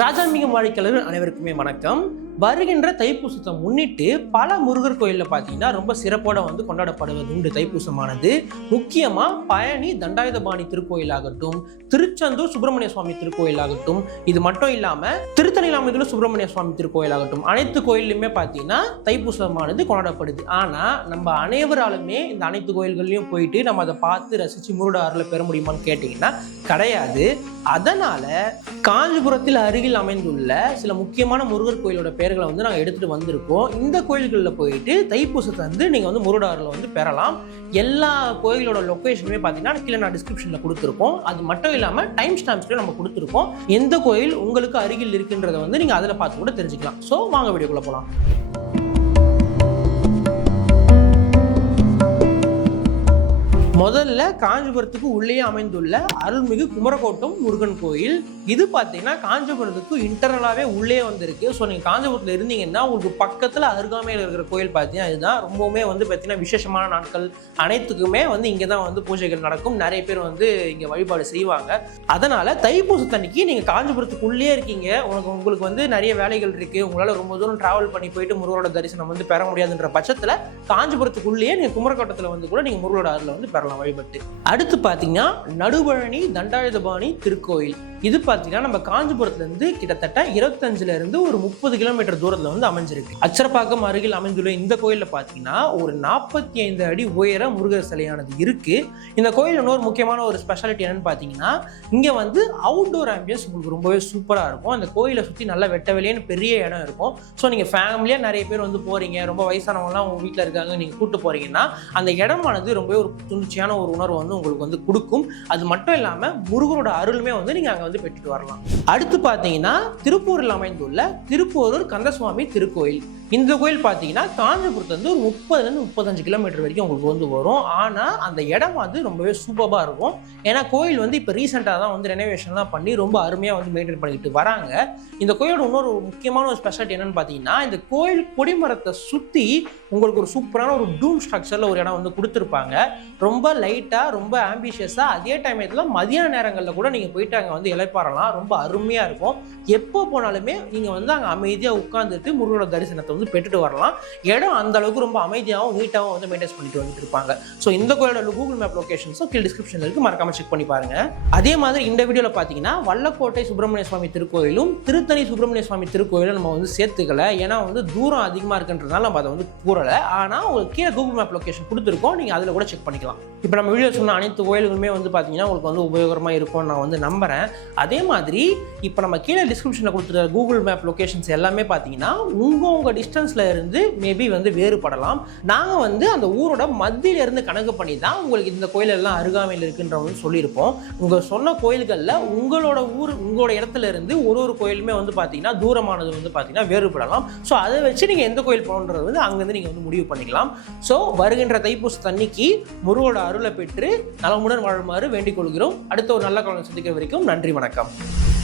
ராஜாமிகம் வாழ்க்கையாளர்கள் அனைவருக்குமே வணக்கம். வருகின்ற தைப்பூசத்தை முன்னிட்டு பல முருகர் கோயிலில் பார்த்தீங்கன்னா ரொம்ப சிறப்போட வந்து கொண்டாடப்படுவது உண்டு தைப்பூசமானது. முக்கியமாக பழனி தண்டாயுதபாணி திருக்கோயிலாகட்டும் திருச்செந்தூர் சுப்பிரமணிய சுவாமி திருக்கோயிலாகட்டும் இது மட்டும் இல்லாமல் திருத்தணிலாமதுல சுப்பிரமணிய சுவாமி திருக்கோயிலாகட்டும் அனைத்து கோயிலுமே பார்த்தீங்கன்னா தைப்பூசமானது கொண்டாடப்படுது. ஆனால் நம்ம அனைவராலுமே இந்த அனைத்து கோயில்கள்லையும் போயிட்டு நம்ம அதை பார்த்து ரசித்து முருடாறுல பெற முடியுமான்னு கேட்டிங்கன்னா கிடையாது. அதனால் காஞ்சிபுரத்தில் அருகில் அமைந்துள்ள சில முக்கியமான முருகர் கோயிலோட பெயர்களை வந்து நாங்கள் எடுத்துட்டு வந்திருக்கோம். இந்த கோயில்களில் போயிட்டு தைப்பூசத்தை வந்து நீங்கள் வந்து முருடாரில் வந்து பெறலாம். எல்லா கோயிலோட லொக்கேஷனுமே பார்த்தீங்கன்னா கீழே நான் டிஸ்கிரிப்ஷனில் கொடுத்துருக்கோம். அது மட்டும் இல்லாமல் டைம் ஸ்டாம்ப்ஸ்லேயும் நம்ம கொடுத்துருக்கோம். எந்த கோயில் உங்களுக்கு அருகில் இருக்குன்றதை வந்து நீங்கள் அதில் பார்த்து கூட தெரிஞ்சுக்கலாம். ஸோ வாங்க வீடியோக்குள்ளே போகலாம் முதல்ல காஞ்சிபுரத்துக்கு உள்ளே அமைந்துள்ள அருள்மிகு குமரக்கோட்டம் முருகன் கோயில். இது பார்த்தீங்கன்னா காஞ்சிபுரத்துக்கு இன்டர்னலாகவே உள்ளே வந்திருக்கு. ஸோ நீங்கள் காஞ்சிபுரத்தில் இருந்தீங்கன்னா உங்களுக்கு பக்கத்தில் அருகாமையில் இருக்கிற கோயில் பார்த்தீங்கன்னா இதுதான். ரொம்பவுமே வந்து பார்த்தீங்கன்னா விசேஷமான நாட்கள் அனைத்துக்குமே வந்து இங்கே தான் வந்து பூஜைகள் நடக்கும். நிறைய பேர் வந்து இங்கே வழிபாடு செய்வாங்க. அதனால் தைப்பூசத்தன்னைக்கு நீங்கள் காஞ்சிபுரத்துக்குள்ளேயே இருக்கீங்க. உனக்கு உங்களுக்கு வந்து நிறைய வேலைகள் இருக்குது உங்களால் ரொம்ப தூரம் ட்ராவல் பண்ணி போயிட்டு முருகரோட தரிசனம் வந்து பெற முடியாதுன்ற பட்சத்தில் காஞ்சிபுரத்துக்குள்ளேயே நீங்கள் குமரக்கோட்டத்தில் வந்து கூட நீங்கள் முருகரோட அருளை வந்து பெறலாம் வழிபட்டு. அடுத்து பார்த்தீங்கன்னா நடுபழனி தண்டாயுதபாணி திருக்கோயில். இது பார்த்தீங்கன்னா நம்ம காஞ்சிபுரத்துலேருந்து கிட்டத்தட்ட இருபத்தஞ்சுல இருந்து ஒரு முப்பது கிலோமீட்டர் தூரத்தில் வந்து அமைஞ்சிருக்கு. அச்சரப்பாக்கம் அருகில் அமைந்துள்ள இந்த கோயிலில் பார்த்தீங்கன்னா ஒரு நாற்பத்தி ஐந்து அடி உயர முருகர் சிலையானது இருக்கு. இந்த கோயில் இன்னொரு முக்கியமான ஒரு ஸ்பெஷாலிட்டி என்னன்னு பார்த்தீங்கன்னா இங்கே வந்து அவுட்டோர் ஆம்பியன்ஸ் உங்களுக்கு ரொம்பவே சூப்பராக இருக்கும். அந்த கோயிலை சுற்றி நல்லா வெட்ட வெளியேன்னு பெரிய இடம் இருக்கும். ஸோ நீங்கள் ஃபேமிலியாக நிறைய பேர் வந்து போகிறீங்க ரொம்ப வயசானவங்கலாம் உங்கள் வீட்டில் இருக்காங்க நீங்கள் கூட்டு போகிறீங்கன்னா அந்த இடமானது ரொம்பவே ஒரு துணிச்சியான ஒரு உணர்வு வந்து உங்களுக்கு வந்து கொடுக்கும். அது மட்டும் இல்லாமல் முருகனோட அருளுமே வந்து நீங்கள் அங்கே வந்து பெற்று பெற்றுட்டு வரலாம். அடுத்து பார்த்தீங்கன்னா திருப்பூரில் அமைந்துள்ள திருப்பூரூர் கந்தசுவாமி திருக்கோயில். இந்த கோயில் பார்த்தீங்கன்னா காஞ்சிபுரத்துலேருந்து ஒரு முப்பதுலேருந்து முப்பத்தஞ்சு கிலோமீட்டர் வரைக்கும் உங்களுக்கு வந்து வரும். ஆனால் அந்த இடம் வந்து ரொம்பவே சூப்பராக இருக்கும். ஏன்னா கோயில் வந்து இப்போ ரீசெண்டாக தான் வந்து ரெனோவேஷன்லாம் பண்ணி ரொம்ப அருமையாக வந்து மெயின்டைன் பண்ணிக்கிட்டு வராங்க. இந்த கோயிலோட இன்னொரு முக்கியமான ஒரு ஸ்பெஷாலிட்டி என்னன்னு பார்த்தீங்கன்னா இந்த கோயில் கொடிமரத்தை சுற்றி உங்களுக்கு ஒரு சூப்பரான ஒரு டூம் ஸ்ட்ரக்சரில் ஒரு இடம் வந்து கொடுத்துருப்பாங்க. ரொம்ப லைட்டாக ரொம்ப ஆம்பிஷியஸாக அதே டைமத்தில் மதியான நேரங்களில் கூட நீங்கள் போயிட்டு அங்கே வந்து பண்ணலாம். ரொம்ப அருமையாக இருக்கும். எப்போ போனாலுமே நீங்கள் வந்து அங்கே அமைதியாக உட்காந்துட்டு முருகனோட தரிசனத்தை வந்து பெற்றுட்டு வரலாம். இடம் அந்த அளவுக்கு ரொம்ப அமைதியாகவும் நீட்டாகவும் வந்து மெயின்டைன் பண்ணிட்டு வந்துட்டு இருப்பாங்க. ஸோ இந்த கோயிலோட கூகுள் மேப் லொகேஷன்ஸும் கீழ் டிஸ்கிரிப்ஷன் இருக்குது மறக்காம செக் பண்ணி பாருங்க. அதே மாதிரி இந்த வீடியோவில் பார்த்தீங்கன்னா வல்லக்கோட்டை சுப்பிரமணிய சுவாமி திருக்கோயிலும் திருத்தணி சுப்பிரமணிய சுவாமி திருக்கோயிலும் நம்ம வந்து சேர்த்துக்கல. ஏன்னா வந்து தூரம் அதிகமாக இருக்குன்றதுனால நம்ம அதை வந்து கூறலை. ஆனால் உங்களுக்கு கீழே கூகுள் மேப் லொக்கேஷன் கொடுத்துருக்கோம். நீங்கள் அதில் கூட செக் பண்ணிக்கலாம். இப்போ நம்ம வீடியோ சொன்ன அனைத்து கோயிலுக்குமே வந்து பார்த்தீங்கன்னா உங்களுக்கு வந்து உபயோகமாக இருக்கும்னு நான் வந்து நம்புகிறேன் அதே மாதிரி இப்போ நம்ம கீழே டிஸ்கிரிப்ஷனில் கொடுத்துருக்க கூகுள் மேப் லொக்கேஷன்ஸ் எல்லாமே பார்த்தீங்கன்னா உங்கள் உங்கள் டிஸ்டன்ஸில் இருந்து மேபி வந்து வேறுபடலாம். நாங்கள் வந்து அந்த ஊரோட மத்தியிலேருந்து கணக்கு பண்ணி தான் உங்களுக்கு இந்த கோயிலெல்லாம் அருகாமையில் அருகாமையில் இருக்குன்றவங்க சொல்லியிருப்போம். உங்கள் சொன்ன கோயில்களில் உங்களோட ஊர் உங்களோட இடத்துல இருந்து ஒரு ஒரு கோயிலுமே வந்து பார்த்தீங்கன்னா தூரமானது வந்து பார்த்தீங்கன்னா வேறுபடலாம். ஸோ அதை வச்சு நீங்கள் எந்த கோயில் போகணுன்றது வந்து அங்கேருந்து நீங்கள் வந்து முடிவு பண்ணிக்கலாம். ஸோ வருகின்ற தைப்பூச தண்ணிக்கு முருகோட அருளை பெற்று நலமுடன் வாழுமாறு வேண்டிக் கொள்கிறோம். அடுத்த ஒரு நல்ல காலம் சந்திக்கிற வரைக்கும் நன்றி வணக்கம். Ciao.